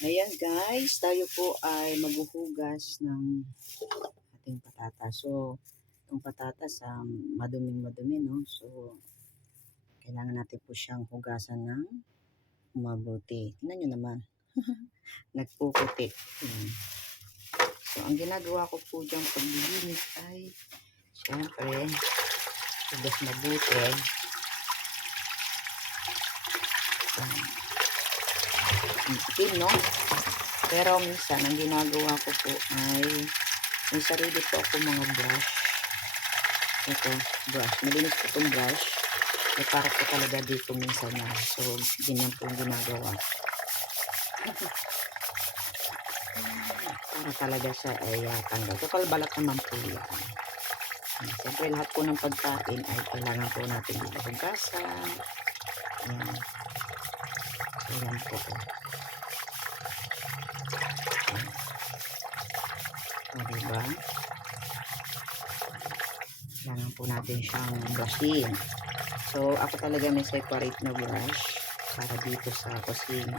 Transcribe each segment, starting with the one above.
Ayan guys, tayo po ay maghuhugas ng ating patatas. So, itong patatas maduming-madumi, no? So, kailangan natin po siyang hugasan ng mabuti. Tingnan nyo naman. Nagpuputi. So, ang ginagawa ko po dyan paglilinis ay syempre, hugas mabuti. Itim, no? Pero minsan, ang ginagawa ko po ay may sarili po ako mga brush. Ito, brush. Malinis po itong brush. May para po talaga dito minsan na. So, ganyan po yung ginagawa. Para talaga siya ay tanggal. Total balat naman po yan. Siyempre, lahat po ng pagkain ay kailangan po natin hugasan. Ayan. Ayan po. O, diba? Kailangan po natin siyang brushin. So, ako talaga may separate na brush para dito sa kusina.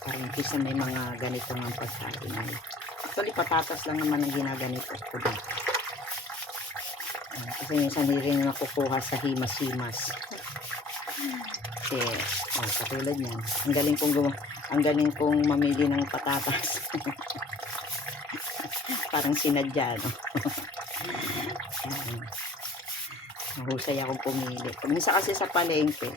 Para in case na may mga ganito ng pagkain. Actually, patatas lang naman ang ginaganito ko dito. Kasi minsan rin nakukuha sa himas-himas. Kasi, katulad niyan. Ang galing kong mamili ng patatas. Parang sinadya, no? Mahusay akong pumili. Pag minsan kasi sa palengke,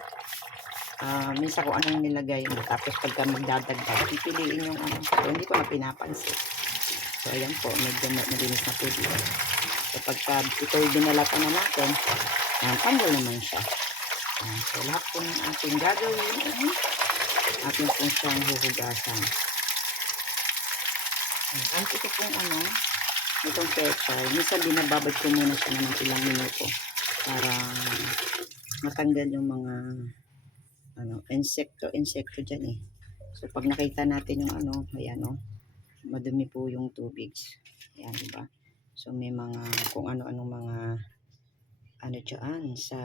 minsan kung anong nilagay mo, tapos pagka magdadagdag, pipiliin yung ano. So, hindi ko na pinapansin. So, ayan po, medyo malinis na po dito. So, pagka ito binalatan na natin, tanggal naman siya. So, lahat po ng ating gagawin, ating po siyang huhugasan. Ang ito pong itong pechay, minsan binababad ko muna siya ng ilang minuto para matanggal yung mga insekto dyan eh. So, pag nakita natin yung ayan madumi po yung tubig. Ayan, diba? So, may mga, kung ano-anong mga, dyan, sa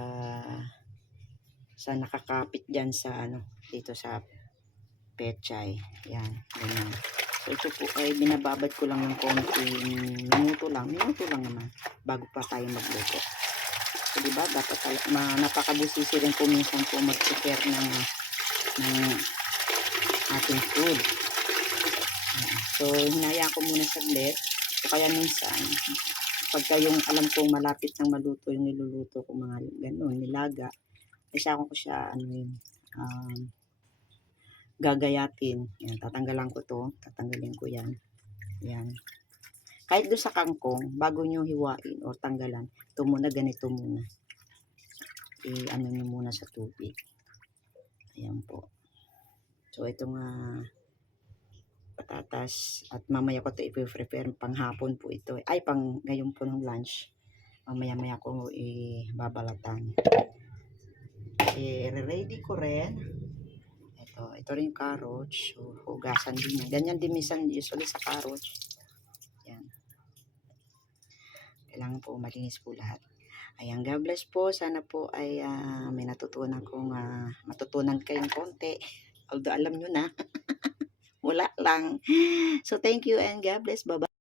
nakakapit dyan sa, dito sa pechay. Ayan, ganyan. So, ito po ay binababad ko lang ng konting minuto lang naman, bago pa tayo magluto. So, diba, dapat napakabusisi rin po minsan po mag-prepare ng ating food. So, hinaya ko muna saglit. So, kaya minsan, pagka yung alam kong malapit ng maluto yung niluluto ko, mga ganun, nilaga, isa ko siya, gagayatin. Yan, tatanggalin ko yan. Yan. Kahit doon sa kangkong, bago nyo hiwain o tanggalan, ito muna, ganito muna. Nyo muna sa tubig. Ayan po. So, itong patatas at mamaya ko ito i-prepare pang hapon po ito. Ay, pang ngayon po ng lunch. Mamaya ko babalatan. Ready ko rin. Ito rin carrots. So, hugasan din yan. Ganyan din minsan usually sa carrots. Yan. Kailangan po malinis po lahat. Ayan, God bless po. Sana po ay may matutunan kayong konti. Although alam nyo na. Wala lang. So, thank you and God bless. Bye-bye.